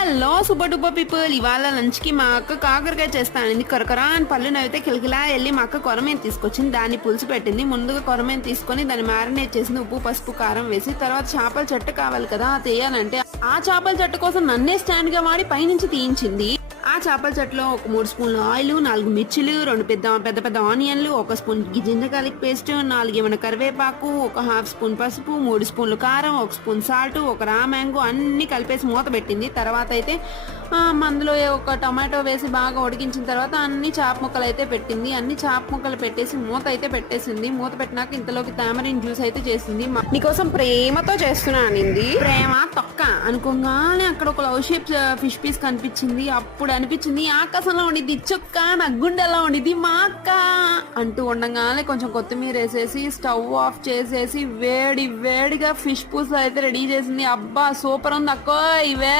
Hello super duper people, ఇవాళ lunch కి మా అక్క కాకరకాయ చేస్తానండి. కొరకొర అని పళ్ళు నవ్వితే కిలకిలా వెళ్ళి మా అక్క కొరమేను తీసుకొచ్చింది. దాన్ని పులుసు పెట్టింది. ముందుగా కొరమేను తీసుకొని దాన్ని మ్యారినేట్ చేసింది, ఉప్పు పసుపు కారం వేసి. తర్వాత చేపల చెట్టు కావాలి కదా తీయాలంటే, ఆ చేపల చెట్టు కోసం నన్నే స్టాండ్ గా వాడి పైనుంచి తీయించింది. ఆ చేపల చెట్టులో ఒక 3 స్పూన్లు ఆయిల్, 4 మిర్చిలు, 2 పెద్ద ఆనియన్లు, 1 స్పూన్ జింజర్ గార్లిక్ పేస్ట్, 4 ఏమైనా కరివేపాకు, 1/2 స్పూన్ పసుపు, 3 స్పూన్లు కారం, 1 స్పూన్ సాల్ట్, 1 రా మ్యాంగో అన్ని కలిపేసి మూత పెట్టింది. తర్వాత అయితే అందులో ఒక టమాటో వేసి బాగా ఉడికించిన తర్వాత అన్ని చేప ముక్కలు అయితే పెట్టింది. అన్ని చేప ముక్కలు పెట్టేసి మూత అయితే పెట్టేసింది. మూత పెట్టినాక ఇంతలోకి తామరిన్ జ్యూస్ అయితే చేసింది. నీకోసం ప్రేమతో చేస్తున్నా అనింది. ప్రేమ తొక్క అనుకోగానే అక్కడ ఒక లవ్ షేప్ ఫిష్ పీస్ కనిపించింది. అప్పుడు అనిపించింది ఆకాశంలో ఉండిద్ది చుక్క, నా గుండెలో ఉండిద్ది మా అక్క అంటూ ఉండగానే కొంచెం కొత్తిమీర వేసేసి స్టవ్ ఆఫ్ చేసేసి వేడిగా ఫిష్ పూస అయితే రెడీ చేసింది. అబ్బా సూపర్ ఉంది అక్కో, వేరే